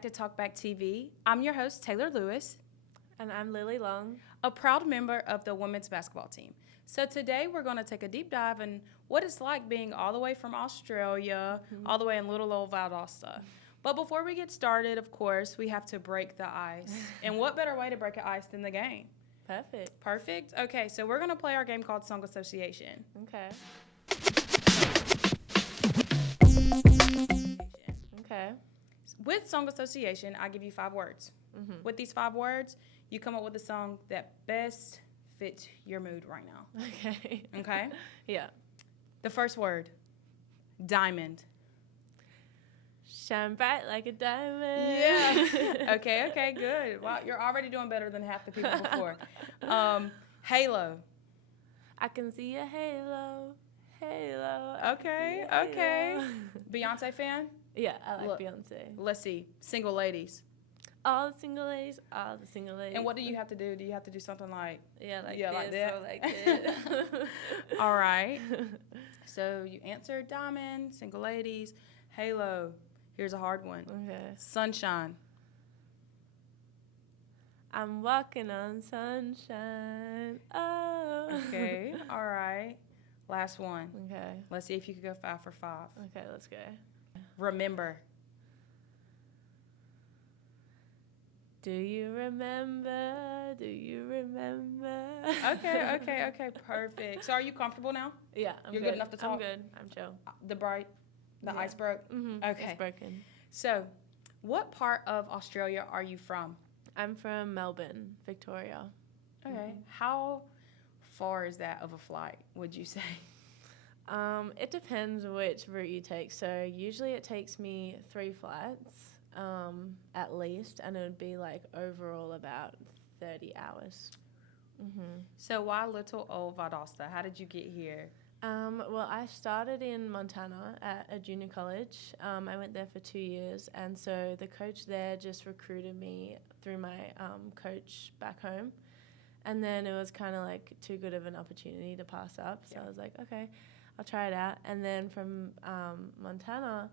back to Talkback TV. I'm your host, Taylor Lewis, And I'm Lili Long. a proud member of the women's basketball team. So today we're going to take a deep dive in what it's like being all the way from Australia, all the way in little old Valdosta. But before we get started, of course, we have to break the ice. And what better way to break an ice than the game? Perfect. Perfect. Okay, so we're going to play our game called Song Association. Okay. Okay. With Song Association, I give you 5 words. With these 5 words, you come up with a song that best fits your mood right now. Okay. Okay? Yeah. The first word, diamond. Shine bright like a diamond. Yeah. Okay, good. Wow, you're already doing better than half the people before. Halo. I can see a halo. Halo. Okay. Beyonce fan? Yeah, I like Look. Beyonce. Let's see. Single ladies. All the single ladies. And what do you have to do? Do you have to do something like, Yeah, like Yeah, this like that. or like this. all right. So you answered diamond, single ladies, halo. Here's a hard one. Okay. Sunshine. I'm walking on sunshine. Oh. Okay. All right. Last one. Okay. Let's see if you could go 5 for 5. Okay, let's go. Remember. Do you remember? Do you remember? Okay. Perfect. So are you comfortable now? Yeah, You're good enough to talk? I'm good. I'm chill. The ice broke? Okay. It's broken. So what part of Australia are you from? I'm from Melbourne, Victoria. Okay. How far is that of a flight, would you say? It depends which route you take. So usually it takes me 3 flights, at least, and it would be like overall about 30 hours. So why little old Valdosta? How did you get here? Well, I started in Montana at a junior college. I went there for 2 years, and so the coach there just recruited me through my coach back home. And then it was kind of like too good of an opportunity to pass up. So I was like, okay, I'll try it out. And then from Montana,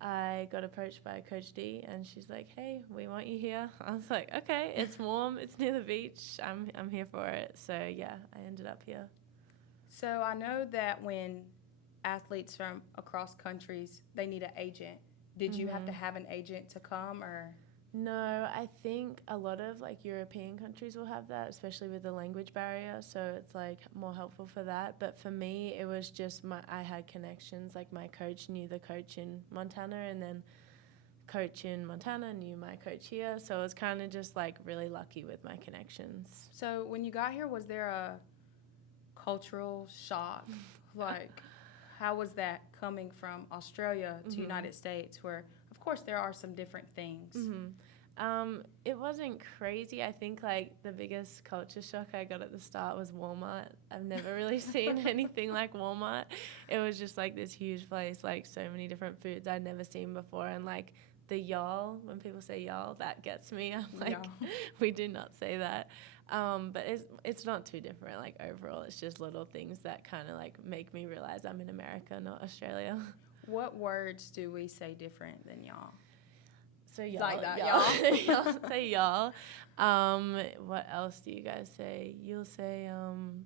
I got approached by Coach D, and she's like, hey, we want you here. I was like, okay, it's warm, it's near the beach, I'm here for it. So yeah, I ended up here. So I know that when athletes from across countries, they need an agent. Did you have to have an agent to come, or? No, I think a lot of like European countries will have that, especially with the language barrier. So it's like more helpful for that. But for me, it was just I had connections. Like my coach knew the coach in Montana, and then coach in Montana knew my coach here. So it was kind of just like really lucky with my connections. So when you got here, was there a cultural shock? Like, how was that coming from Australia to United States, where, of course, there are some different things? It wasn't crazy. I think like the biggest culture shock I got at the start was Walmart. I've never really seen anything like Walmart. It was just like this huge place, like so many different foods I'd never seen before. And like the y'all, when people say y'all, that gets me. I'm like, we do not say that. But it's not too different. Like overall, it's just little things that kind of like make me realize I'm in America, not Australia. What words do we say different than y'all? So y'all, Like that, y'all say y'all. What else do you guys say? You'll say, I'm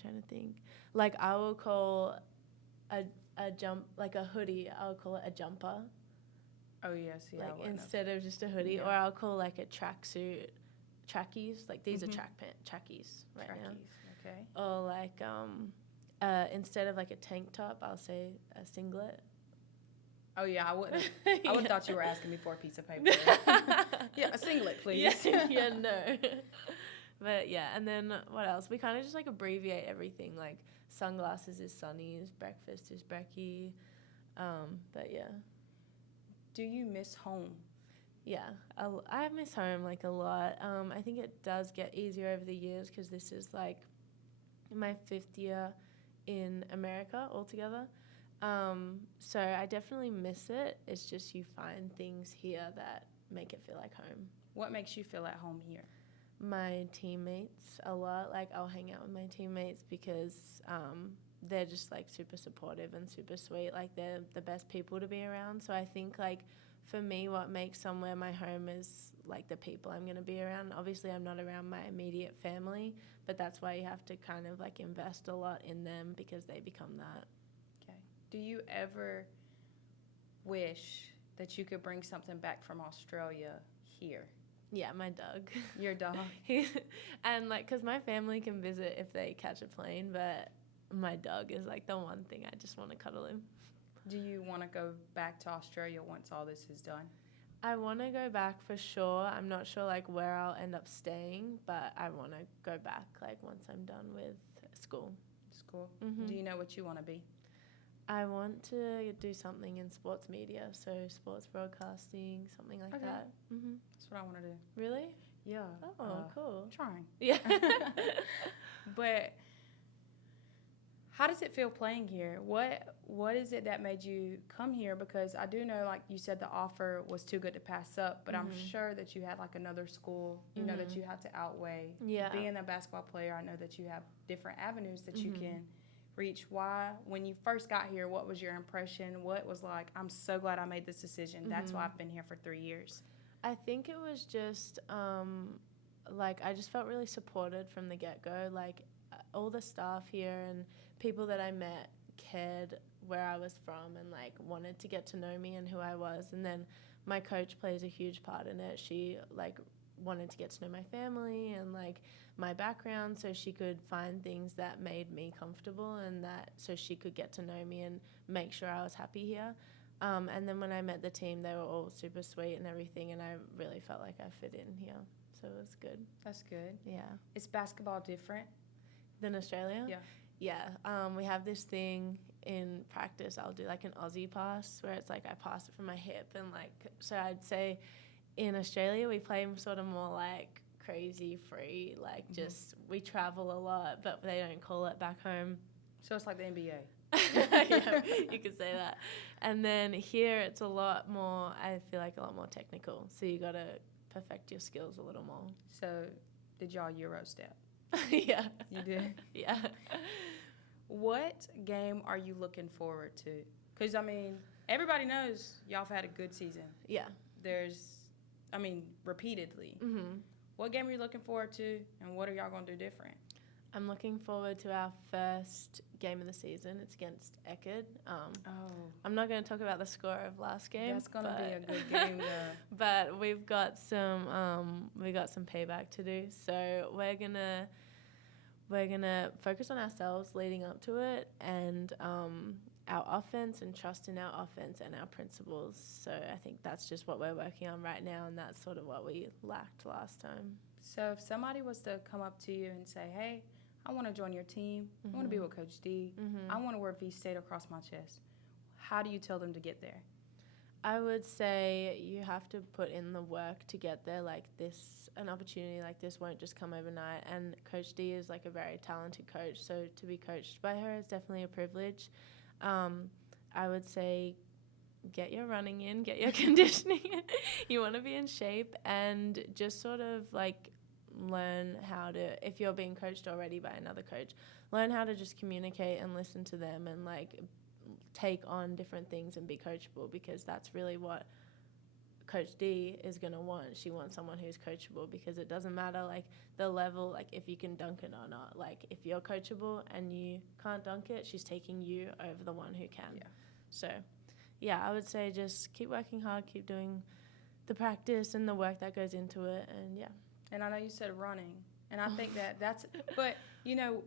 trying to think. Like I will call a like a hoodie, I'll call it a jumper. Oh, yes, yeah. Like instead of just a hoodie, or I'll call like a tracksuit, trackies. Like these are trackies right now. Okay. Or like instead of like a tank top, I'll say a singlet. Oh, yeah, I wouldn't. I would have thought you were asking me for a piece of paper. Yeah, a singlet, please. Yeah, no. But yeah, and then what else? We kind of just like abbreviate everything. Like sunglasses is sunnies, breakfast is brekkie. But yeah. Do you miss home? Yeah, I miss home like a lot. I think it does get easier over the years because this is like my 5th year in America altogether. So I definitely miss it. It's just you find things here that make it feel like home. What makes you feel at home here? My teammates a lot. Like I'll hang out with my teammates because they're just like super supportive and super sweet. Like they're the best people to be around. So I think like for me, what makes somewhere my home is like the people I'm going to be around. Obviously, I'm not around my immediate family, but that's why you have to kind of like invest a lot in them because they become that. Okay. Do you ever wish that you could bring something back from Australia here? Yeah, my dog. Your dog? And like, because my family can visit if they catch a plane, but my dog is like the one thing I just want to cuddle him. Do you want to go back to Australia once all this is done? I want to go back for sure. I'm not sure like where I'll end up staying, but I want to go back like once I'm done with school. School? Mm-hmm. Do you know what you want to be? I want to do something in sports media, so sports broadcasting, something like Okay. that. Mm-hmm. That's what I want to do. Really? Yeah. Oh, cool. I'm trying. Yeah. But how does it feel playing here? What is it that made you come here? Because I do know, like you said, the offer was too good to pass up, but I'm sure that you had like another school, you know, that you had to outweigh. Yeah. Being a basketball player, I know that you have different avenues that you can reach. Why, when you first got here, what was your impression? What was like, I'm so glad I made this decision. That's why I've been here for 3 years. I think it was just, like, I just felt really supported from the get-go. Like, all the staff here and people that I met cared where I was from and, like, wanted to get to know me and who I was. And then my coach plays a huge part in it. She, like, wanted to get to know my family and, like, my background so she could find things that made me comfortable and that so she could get to know me and make sure I was happy here. And then when I met the team, they were all super sweet and everything, and I really felt like I fit in here. So it was good. That's good. Yeah. Is basketball different? Than Australia? Yeah. Yeah. We have this thing in practice. I'll do like an Aussie pass where it's like I pass it from my hip and like, so I'd say in Australia we play sort of more like crazy free, like just we travel a lot, but they don't call it back home. So it's like the NBA. Yeah, you could say that. And then here it's a lot more, I feel like a lot more technical. So you got to perfect your skills a little more. So did y'all Euro step? Yeah. You did? Yeah. What game are you looking forward to? Because, I mean, everybody knows y'all have had a good season. Yeah. Repeatedly. Mm-hmm. What game are you looking forward to, and what are y'all going to do different? I'm looking forward to our first game of the season. It's against Eckerd. I'm not going to talk about the score of last game. That's going to be a good game, though. But we've got some payback to do. So we're gonna focus on ourselves leading up to it and our offense and trust in our offense and our principles. So I think that's just what we're working on right now, and that's sort of what we lacked last time. So if somebody was to come up to you and say, hey, I want to join your team. I want to be with Coach D. I want to wear V-State across my chest. How do you tell them to get there? I would say you have to put in the work to get there. Like this, an opportunity like this won't just come overnight. And Coach D is like a very talented coach. So to be coached by her is definitely a privilege. I would say get your running in, get your conditioning in. You want to be in shape and just sort of like learn how to, if you're being coached already by another coach, learn how to just communicate and listen to them and like take on different things and be coachable, because that's really what Coach D is going to want. She wants someone who's coachable, because it doesn't matter like the level, like if you can dunk it or not. Like if you're coachable and you can't dunk it, she's taking you over the one who can. Yeah. So yeah, I would say just keep working hard, keep doing the practice and the work that goes into it, and yeah. And I know you said running, and I think that's, but you know,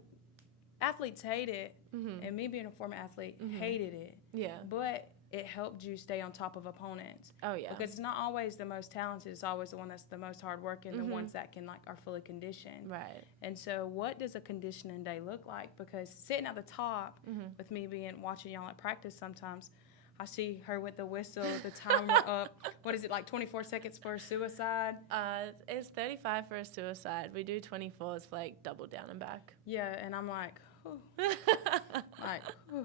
athletes hate it, and me being a former athlete hated it. Yeah. But it helped you stay on top of opponents. Oh yeah. Because it's not always the most talented; it's always the one that's the most hardworking, the ones that can like are fully conditioned. Right. And so, what does a conditioning day look like? Because sitting at the top, with me watching y'all at practice, sometimes I see her with the whistle, the timer up. What is it, like 24 seconds for a suicide? It's 35 for a suicide. We do 24s for like double down and back. Yeah, and I'm like, whew. Like, whew.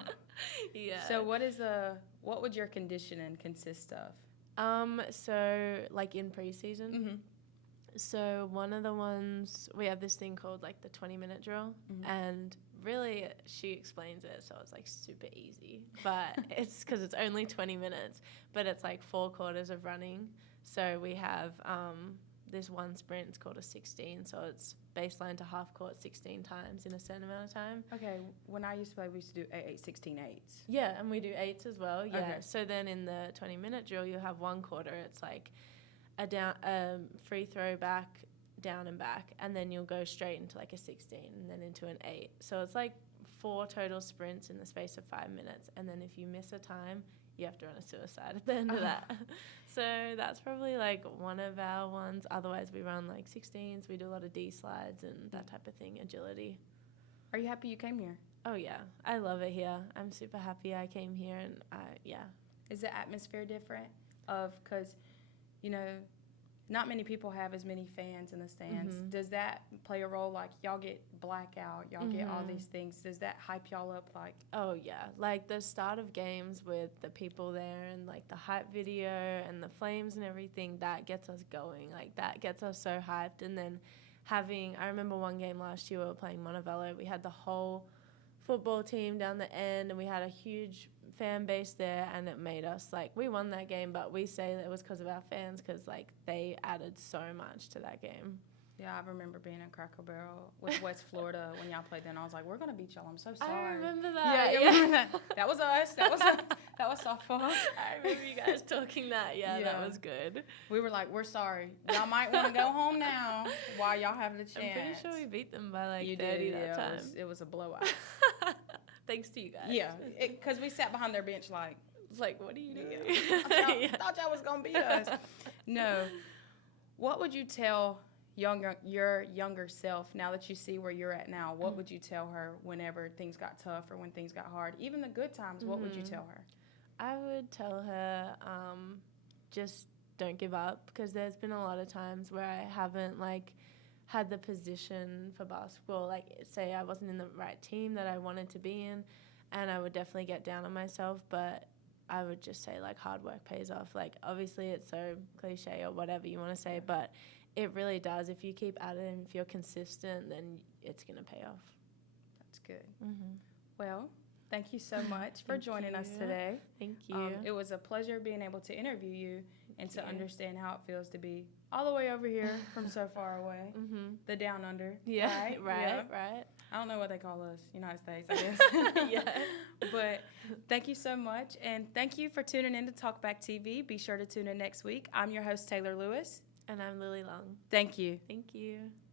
Yeah. So what would your conditioning consist of? So like in preseason. So one of the ones, we have this thing called like the 20-minute drill, and really, she explains it, so it's like super easy. But it's because it's only 20 minutes, but it's like 4 quarters of running. So we have this one sprint, it's called a 16, so it's baseline to half court 16 times in a certain amount of time. Okay, when I used to play, we used to do 8, 16 eights. Yeah, and we do 8s as well. Yeah. Okay. So then in the 20-minute drill, you'll have 1 quarter. It's like a free throw back, down and back, and then you'll go straight into like a 16 and then into an 8. So it's like 4 total sprints in the space of 5 minutes, and then if you miss a time, you have to run a suicide at the end of that. So that's probably like one of our ones. Otherwise, we run like 16s. We do a lot of D slides and that type of thing, agility. Are you happy you came here? Oh yeah, I love it here. I'm super happy I came here, and yeah. Is the atmosphere different? Because, you know, not many people have as many fans in the stands. Mm-hmm. Does that play a role? Like, y'all get blackout, y'all get all these things. Does that hype y'all up? Like, oh yeah, like the start of games with the people there and like the hype video and the flames and everything, that gets us going. Like that gets us so hyped. And then I remember one game last year we were playing Montevallo. We had the whole football team down the end, and we had a huge fan base there, and it made us like, we won that game, but we say that it was because of our fans, because like they added so much to that game. yeah, I remember being in Cracker Barrel with West Florida when y'all played. Then I was like, we're gonna beat y'all. I'm so sorry. I remember that. Yeah, yeah. That was us. That was softball. I remember you guys talking that. Yeah, that was good. We were like, we're sorry. Y'all might want to go home now while y'all have the chance. I'm pretty sure we beat them by like you 30 did, that time. It was a blowout. Thanks to you guys. Yeah, because we sat behind their bench like, what are you doing? thought y'all was gonna beat us. No. What would you tell your younger self now that you see where you're at now? What would you tell her whenever things got tough or when things got hard? Even the good times, what would you tell her? I would tell her just don't give up, because there's been a lot of times where I haven't like had the position for basketball. Like, say I wasn't in the right team that I wanted to be in, and I would definitely get down on myself, but I would just say like hard work pays off. Like, obviously it's so cliche or whatever you want to say, but it really does. If you keep at it and if you're consistent, then it's going to pay off. That's good. Mm-hmm. Well, thank you so much for joining us today. Thank you. It was a pleasure being able to interview you and to understand how it feels to be all the way over here from so far away. Mm-hmm. The down under. Yeah, right. I don't know what they call us, United States, I guess. Yeah. But thank you so much, and thank you for tuning in to Talkback TV. Be sure to tune in next week. I'm your host, Taylor Lewis. And I'm Lili Long. Thank you. Thank you.